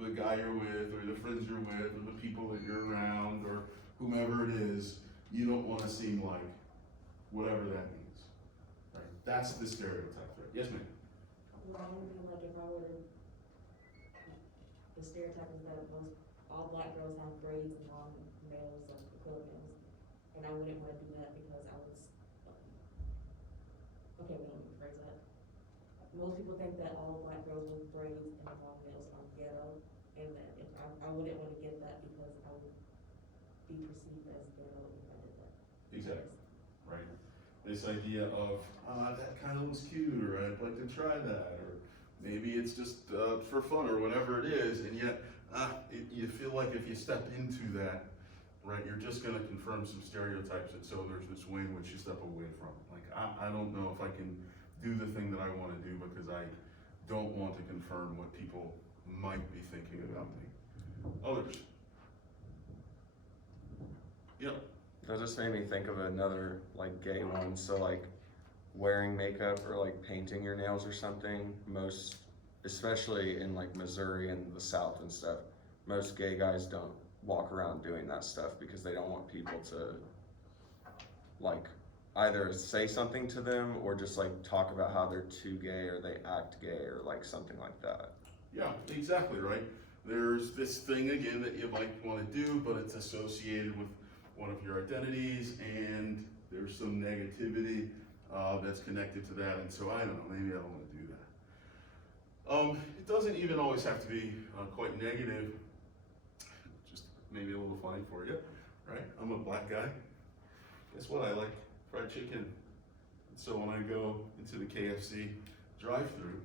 the guy you're with, or the friends you're with, or the people that you're around, or whomever it is, you don't want to seem like whatever that means. Right? That's the stereotype, right? Yes, ma'am. Well, I would be like if I were to, the stereotype is that most all black girls have braids and long nails and acrylic nails, and I wouldn't want to do that because I was. Okay, wait, let me rephrase that. most people think that all black girls with braids and long nails are ghetto, and that if I wouldn't want to get that because I would be perceived as ghetto if I did that. Exactly, right? This idea of, that kind of looks cute, or I'd like to try that, or maybe it's just for fun, or whatever it is, and yet you feel like if you step into that, right, you're just gonna confirm some stereotypes, and so there's this way in which you step away from. Like, I don't know if I can do the thing that I wanna do because I don't want to confirm what people might be thinking about me. Others? Yep. That just made me think of another like gay one. So like wearing makeup or like painting your nails or something. Most, especially in like Missouri and the South and stuff, most gay guys don't walk around doing that stuff because they don't want people to like either say something to them or just like talk about how they're too gay or they act gay or like something like that. Yeah, exactly, right? There's this thing again that you might want to do, but it's associated with one of your identities, and there's some negativity that's connected to that, and so I don't know, maybe I don't want to do that. It doesn't even always have to be quite negative, just maybe a little funny for you, right? I'm a black guy. Guess what? I like fried chicken. And so when I go into the KFC drive-thru,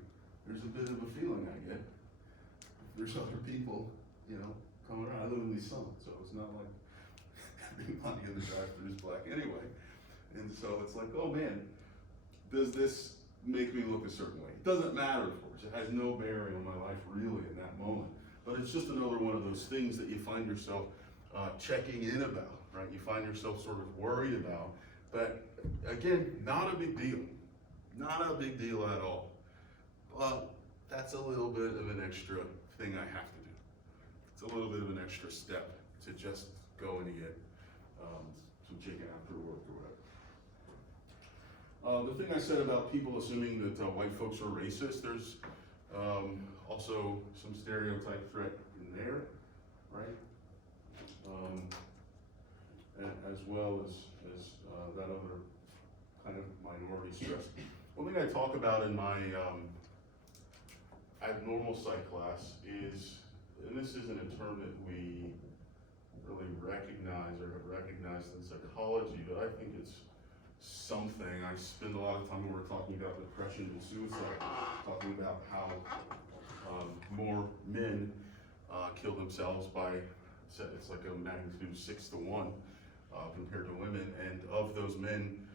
there's a bit of a feeling I get. There's other people, you know, coming around. I live in Lee Summit, so it's not like everybody in the drive-thru is black anyway. And so it's like, oh man, does this make me look a certain way? It doesn't matter, of course. It has no bearing on my life really in that moment. But it's just another one of those things that you find yourself checking in about, right? You find yourself sort of worried about. But again, not a big deal. Not a big deal at all. But that's a little bit of an extra thing I have to do. It's a little bit of an extra step to just go and get some chicken after work or whatever. The thing I said about people assuming that white folks are racist, there's also some stereotype threat in there, right? As well as that other kind of minority stress. One thing I talk about in my abnormal psych class is, and this isn't a term that we really recognize or have recognized in psychology, but I think it's something. I spend a lot of time when we're talking about depression and suicide, talking about how more men kill themselves by, it's like a magnitude 6 to 1 compared to women, and of those men,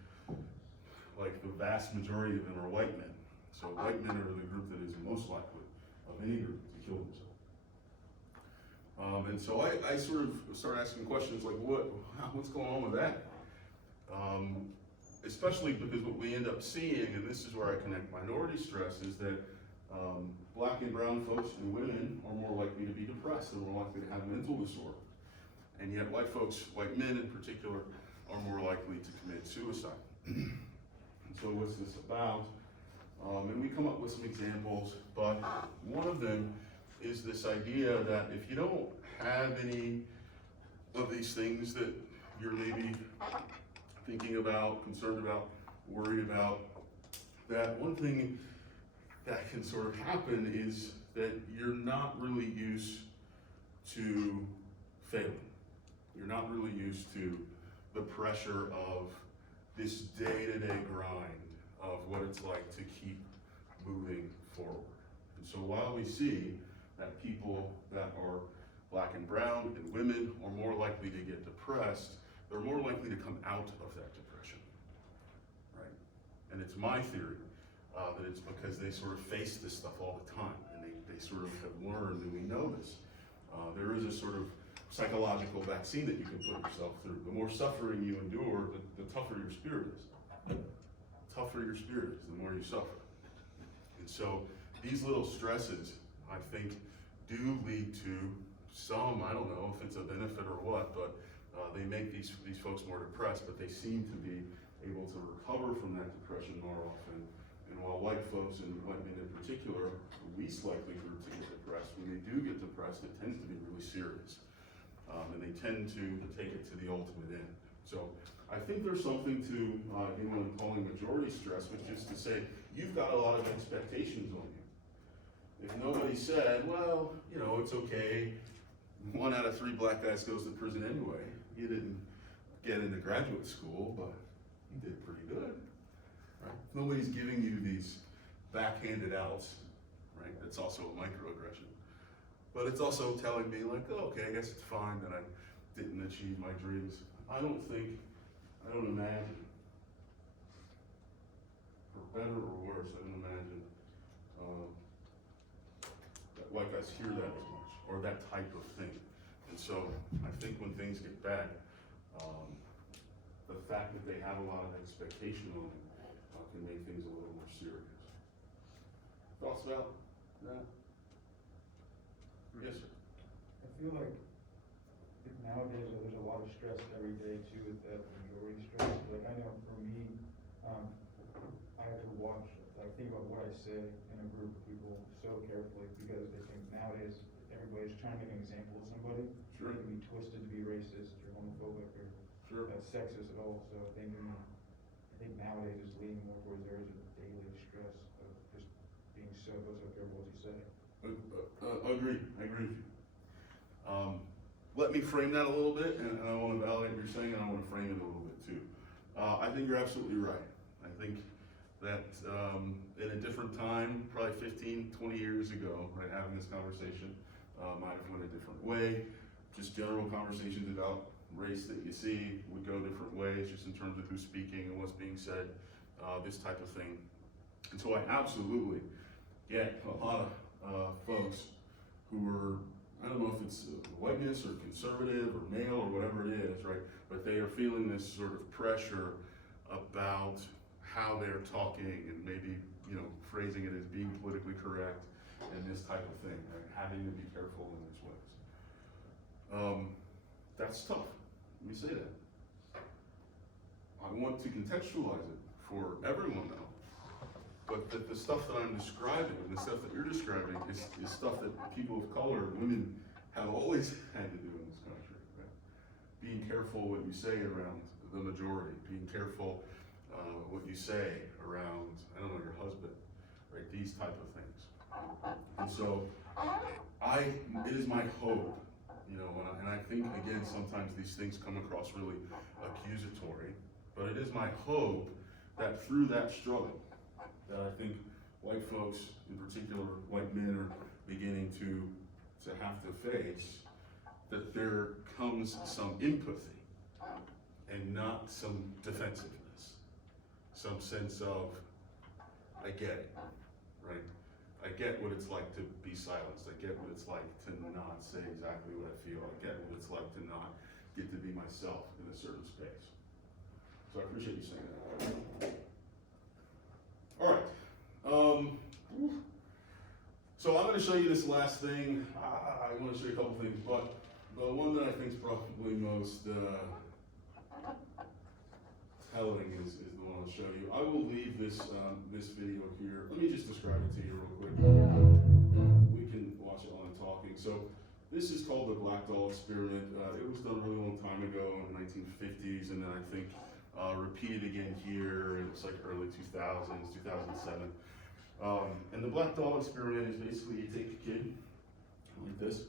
like the vast majority of them are white men. So white men are the group that is most likely of any group to kill themselves. And so I sort of start asking questions like, what's going on with that? Especially because what we end up seeing, and this is where I connect minority stress, is that black and brown folks and women are more likely to be depressed and more likely to have mental disorder. And yet white folks, white men in particular, are more likely to commit suicide. And so what's this about? And we come up with some examples, but one of them is this idea that if you don't have any of these things that you're maybe thinking about, concerned about, worried about, that one thing that can sort of happen is that you're not really used to failing. You're not really used to the pressure of this day-to-day grind of what it's like to keep moving forward. And so while we see that people that are black and brown and women are more likely to get depressed, they're more likely to come out of that depression, right? And it's my theory that it's because they sort of face this stuff all the time, and they sort of have learned, and we know this. There is a sort of psychological vaccine that you can put yourself through. The more suffering you endure, the tougher your spirit is. The tougher your spirit is, the more you suffer. And so these little stresses, I think, do lead to some, I don't know if it's a benefit or what, but they make these folks more depressed, but they seem to be able to recover from that depression more often. And while white folks and white men in particular are the least likely group to get depressed, when they do get depressed, it tends to be really serious. And they tend to take it to the ultimate end. So I think there's something to anyone calling majority stress, which is to say, you've got a lot of expectations on you. If nobody said, well, you know, it's okay, 1 out of 3 black guys goes to prison anyway. You didn't get into graduate school, but you did pretty good, right? If nobody's giving you these backhanded outs, right? It's also a microaggression. But it's also telling me like, oh, okay, I guess it's fine that I didn't achieve my dreams. I don't imagine, for better or worse, I don't imagine that white guys hear that as much, or that type of thing. And so I think when things get bad, the fact that they have a lot of expectation on them can make things a little more serious. Thoughts about that? Yes, sir. I feel like nowadays there's a lot of stress every day too, with that majority stress. Like I know for me, I have to watch, I think about what I say in a group of people so carefully because they think nowadays everybody's trying to make an example of somebody. Sure. It can be twisted to be racist or homophobic or sexist at all. So I think nowadays it's leaning more towards there is a daily stress of just being so careful what you say. Agree. I agree with you. Let me frame that a little bit, and I want to validate what you're saying, and I want to frame it a little bit too. I think you're absolutely right. I think that in a different time, probably 15, 20 years ago, right, having this conversation might have went a different way. Just general conversations about race that you see would go different ways, just in terms of who's speaking and what's being said, this type of thing. And so I absolutely get a lot of folks who are, I don't know if it's whiteness or conservative or male or whatever it is, right? But they are feeling this sort of pressure about how they're talking and maybe, you know, phrasing it as being politically correct and this type of thing, right? Having to be careful in these ways. That's tough. Let me say that. I want to contextualize it for everyone though. But the stuff that I'm describing, the stuff that you're describing, is stuff that people of color, women, have always had to do in this country. Right? Being careful what you say around the majority, being careful what you say around, I don't know, your husband, right? These type of things. And so, it is my hope, you know, and I think, again, sometimes these things come across really accusatory, but it is my hope that through that struggle, that I think white folks, in particular white men, are beginning to have to face, that there comes some empathy and not some defensiveness, some sense of, I get it, right? I get what it's like to be silenced. I get what it's like to not say exactly what I feel. I get what it's like to not get to be myself in a certain space. So I appreciate you saying that. All right. So I'm going to show you this last thing. I want to show you a couple things, but the one that I think is probably most telling is the one I'll show you. I will leave this video here. Let me just describe it to you real quick. We can watch it while I'm talking. So this is called the Black Doll Experiment. It was done a really long time ago in the 1950s, and then I think repeated again here in it's like early 2000s, 2007. And the Black Doll Experiment is basically you take a kid like this,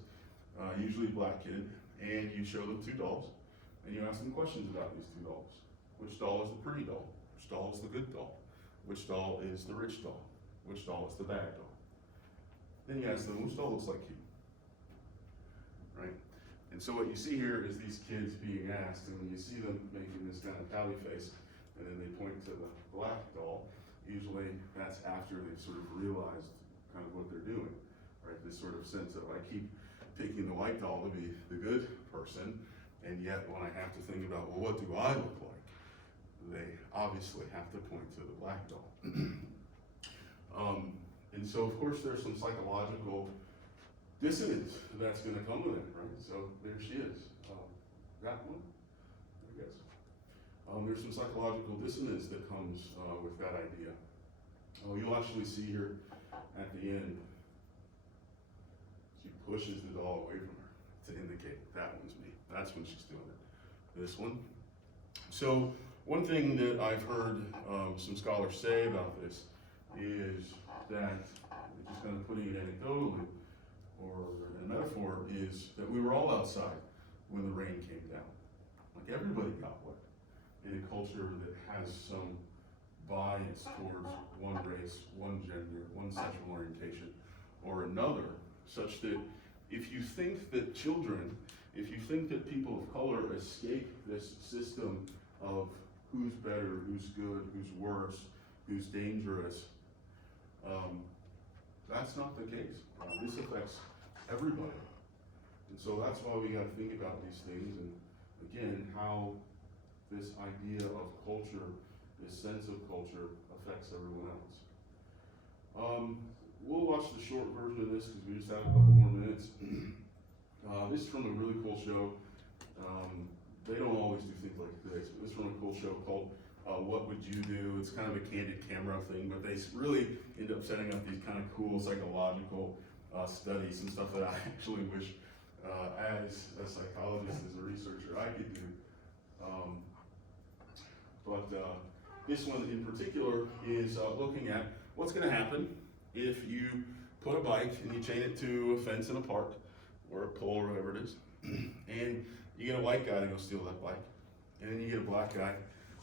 usually a black kid, and you show them 2 dolls, and you ask them questions about these 2 dolls. Which doll is the pretty doll? Which doll is the good doll? Which doll is the rich doll? Which doll is the bad doll? Then you ask them, which doll looks like you? Right? And so what you see here is these kids being asked, and when you see them making this kind of tally face, and then they point to the black doll, usually that's after they've sort of realized kind of what they're doing, right? This sort of sense of I keep picking the white doll to be the good person, and yet when I have to think about, well, what do I look like? They obviously have to point to the black doll. And so of course there's some psychological dissonance that's gonna come with it, right? So there she is, that one, I guess. There's some psychological dissonance that comes with that idea. You'll actually see here at the end, she pushes the doll away from her to indicate that one's me. That's when she's doing it. This one. So one thing that I've heard some scholars say about this is that, just kind of putting it anecdotally, or in a metaphor, is that we were all outside when the rain came down. Like everybody got wet in a culture that has some bias towards one race, one gender, one sexual orientation, or another, such that if you think that children, if you think that people of color escape this system of who's better, who's good, who's worse, who's dangerous, that's not the case. This affects everybody. And so that's why we gotta think about these things, and again, how this idea of culture, this sense of culture, affects everyone else. We'll watch the short version of this because we just have a couple more minutes. This is from a really cool show. They don't always do things like this, but this is from a cool show called What Would You Do? It's kind of a candid camera thing, but they really end up setting up these kind of cool psychological studies and stuff that I actually wish as a psychologist, as a researcher, I could do. But this one in particular is looking at what's going to happen if you put a bike and you chain it to a fence in a park or a pole or whatever it is, and you get a white guy to go steal that bike, and then you get a black guy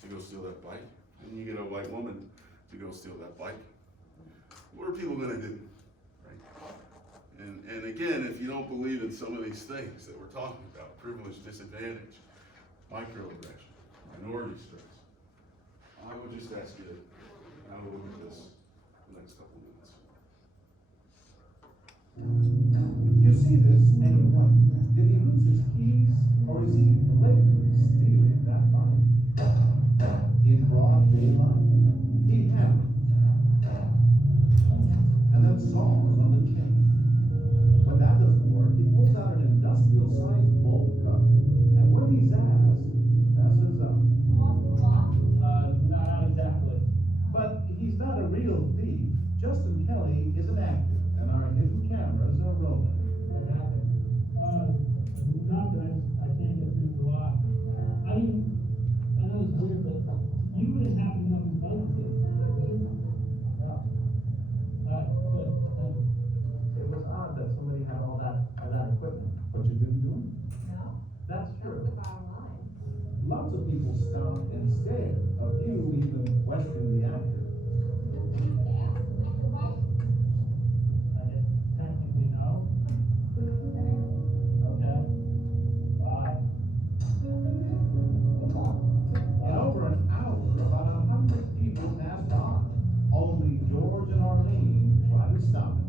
to go steal that bike, and you get a white woman to go steal that bike. What are people going to do? Right? And again, if you don't believe in some of these things that we're talking about, privilege, disadvantage, microaggression, minority stress, I would just ask you to have a look at this the next couple of minutes. You see this and you wonder, did he lose his keys or is he blatantly stealing that bike? In broad daylight, he had it. And then Saul was on the chain. When that doesn't work, he pulls out an industrial-sized bolt cutter. And when he's asked, messes up. Not exactly. But he's not a real thief. Justin Kelly is an actor, and our hidden cameras are rolling. What happened? Not that I can't get through the lot. I mean, I know it's weird, but you wouldn't happen to know whose bike it is. Good. It was odd that somebody had all that equipment, but you didn't do it? No. That's true. That's the bottom line. Lots of people stopped and stared. A few even questioned the actor. I guess technically no. Okay. Bye. In over an hour, about 100 people passed by. Only George and Arlene tried to stop it.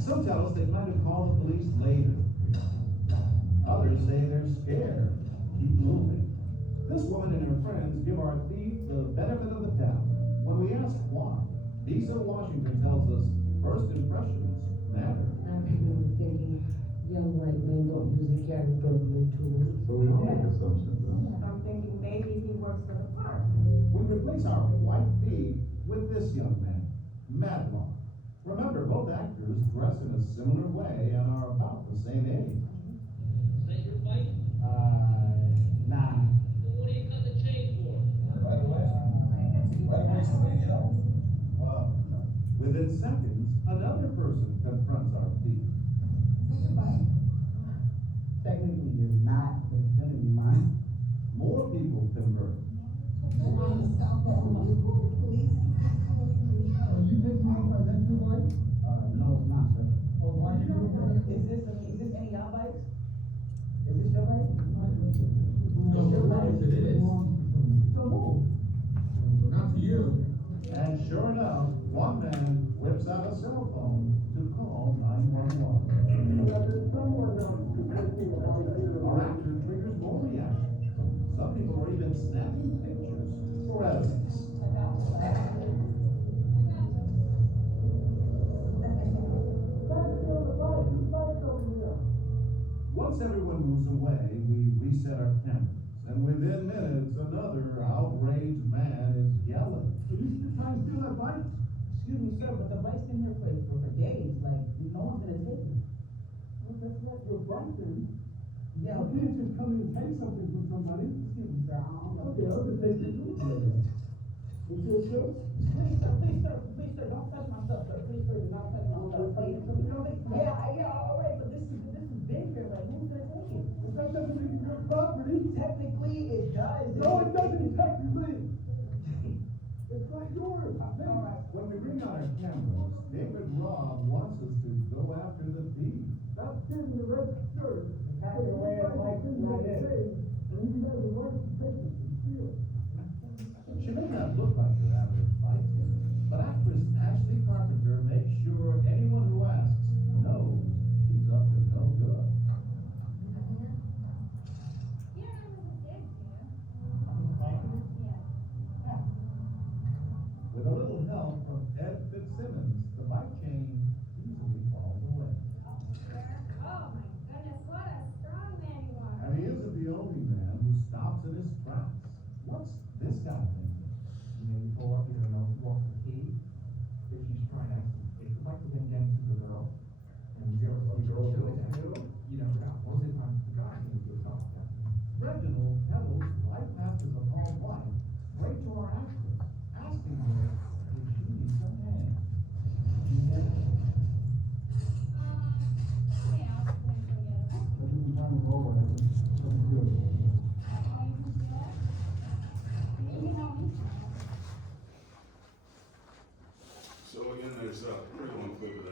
Some tell us they plan to call the police later. Others say they're scared. Keep moving. This woman and her friends give our thief the benefit of the doubt. When we ask why, Lisa Washington tells us first impressions matter. I'm thinking young white men don't usually carry burglary tools. So we don't make assumptions, huh? I'm thinking maybe he works for the park. We replace our white thief with this young man, Madlock. Remember, both actors dress in a similar way and are about the same age. Is that your bike? Nah. Well, what do you cut the chain for? Within seconds, another person confronts our thief. Is that your bike? Technically, it's not, but it's gonna be mine. More people convert. You take my bike, that's your bike? No, it's not, sir. Well, why you doing that? Is this any of y'all bikes? Is this your bike? It's your bike. It is. So move. Not to you. And sure enough, one man whips out a cell phone to call 911. Our actor triggers more reaction. Some people are even snapping pictures for evidence. Once everyone moves away, we reset our cameras. And within minutes, another outraged man is yelling. Did you try and steal that bike? Excuse me, sir, but the bike's been here for days. Like, no one's gonna take it. Well, that's not your bike, then. Yeah, you can't just come in and take something from somebody. Excuse me, sir, I don't know. Okay, I'll just take it. Please, sir, don't touch my stuff, sir. Please, sir, do not touch my stuff. Please. Yeah, all right, but this is big here, like, who's gonna take it? That doesn't mean it's your property. Technically, it does. No, it doesn't technically. It's not yours. All right, when we bring out our cameras, David Robb wants us to go after the thief. That's in the register. Pack it away and like it's not it. And you guys are worth the papers and steal. She may not look like your average fight, but actress Ashley Carpenter makes sure anyone who asks knows she's up to no good. With a little help from Ed Fitzsimmons, the bike chain easily falls away. Oh my goodness, what a strong man you are. And he isn't the only man who stops in his tracks. What's this guy thinking? You know, you pull up, you don't know what the key, if she's trying to, if the bike is against the girl, and the girl do it, you never know, what is it, the guy who was off that? Reginald peddles right past his appalled wife, straight to our actress, asking her if she needs some hand. So again, there's a pretty long clip of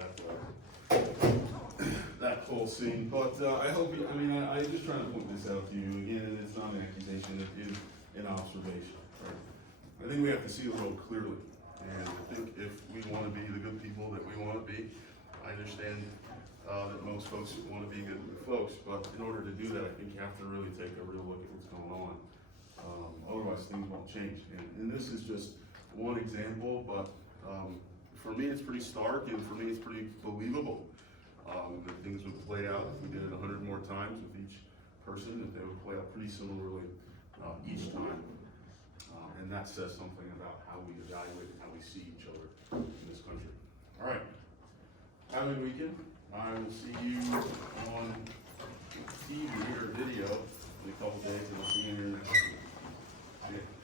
that whole scene, but I hope you, I just trying to point this out to you, again, and it's not an accusation, it is an observation, right? I think we have to see the world clearly, and I think if we want to be the good people that we want to be, I understand that most folks want to be good folks, but in order to do that, I think you have to really take a real look at what's going on. Otherwise, things won't change, and this is just one example, but for me, it's pretty stark, and for me, it's pretty believable. That things would play out if we did it 100 more times with each person, that they would play out pretty similarly each time. And that says something about how we evaluate and how we see each other in this country. All right, have a good weekend. I will see you on TV or video in a couple days, and I'll see you here next week. Yeah.